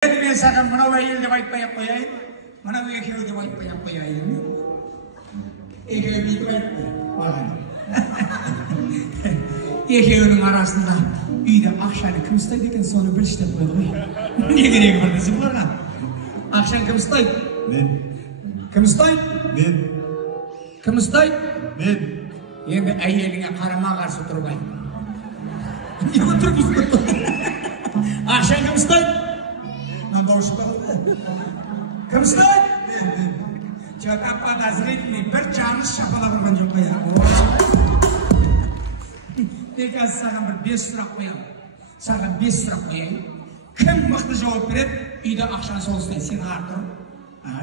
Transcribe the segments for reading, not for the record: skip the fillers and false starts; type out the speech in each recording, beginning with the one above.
Men sаған мынау әйел деп айтпай-ақ қояйын, мынау екеуі деп айтпай-ақ қояйын. Екеуі бүйтіп айтты. Екеуінің арасында үйде ақшаны кім ұстайды екен, соны білшітеп қойды ғой. Не керегі бар десе бұларға? Ақшаны кім ұстайды? Мен. Кім ұстайды? Мен. Кім ұстайды? Мен. Енді әйеліңе қарама қарсы тұрбай. Не отырғызды? Ақшаны кім ұстайды? Кім ұстайды? Что-то подозрительный, бір жаныс шапалап ұрған жоқ қоя. Тек аз саған бір 5 сұрақ қоямын. Саған 5 сұрақ қояйын. Кім мықты жауап береді? Үйде ақшаны сол ұстайды. Сен артыр.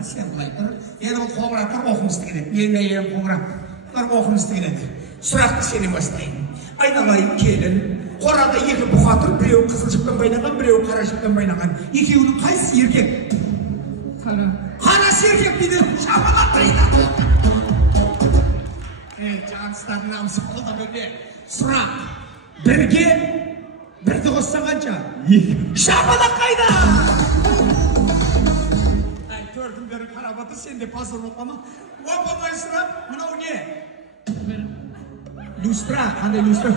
Сен бұлай тұр. Енді ол қоңыраттар оқымысты келеді. Менің әйелім қоңыраттар оқымысты келеді. Сұрақты сенен бастайын. Айналайын келін. Қорада екі бұқа тұр, біреу қызыл жіптен байнаған, біреу қара жіптен байнаған. Екеуінің қайсысы еркек? Қарасы еркек дейді, шапалақ қайда. Жаныстардың намысы қолда бөлме. Сұрақ, бірге, бірді қосса қанша? Шапалақ қайда. Төрдің бері қарап отыр, сен де пазыр оқама. Оп-оңай сұрақ, мынау не? Люстра, қандай люстра?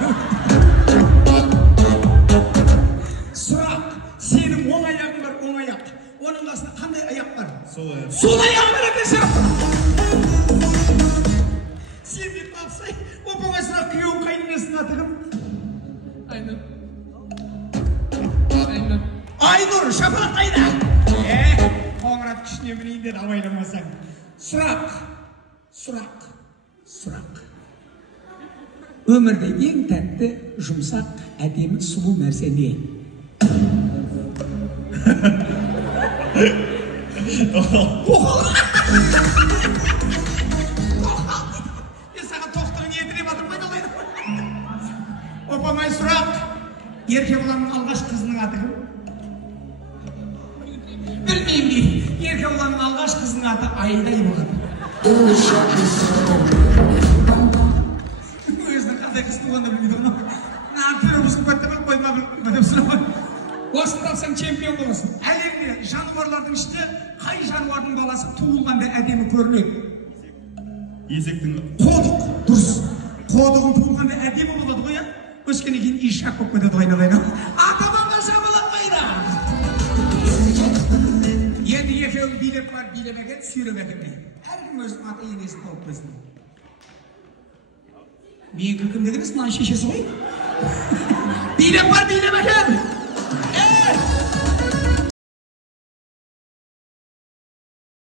Сұрақ, сенің оң аяғың бар, оң аяқ. Оның қасында қандай аяқ бар? Сол аяқ. Сол аяқ бар екенсің. Сен деп тапсай, оп-оңай сұрақ, күйеуің қайнынесінің аты кім? Айнұр. Айнұр, шапалақ қайда? Қоңырат күшіне мінейін деді, абайламасаң. Сұрақ, сұрақ, сұрақ. Өмірде ең тәтті, жұмсақ, әдемі, сұлу нәрсе не? Мен саған тоқтығын ендіреп атырмайды алайын. Оп-оңай сұрақ. Еркебұланның алғаш қызының аты кім? Білмеймін дейді. Еркебұланның алғаш қызының аты Айдай болады. Осыны тапсаң чемпион боласың. Әлемде жануарлардың ішінде қай жануардың баласы туылғанда әдемі көрінеді? Есектің. Қодық, дұрыс. Қодығың туылғанда әдемі болады ғой, өскеннен кейін ишақ болып кетеді ғой, айналайын. Атаманға шапалақ қайда? Енді екеуі билеп бар, билемеген, сүйреп әкелмей. Әркім өзінің ата енесін тауып қойсын. Мен кім дегеніз, мынаның шешесі ғой. Билеп бар, билемеген.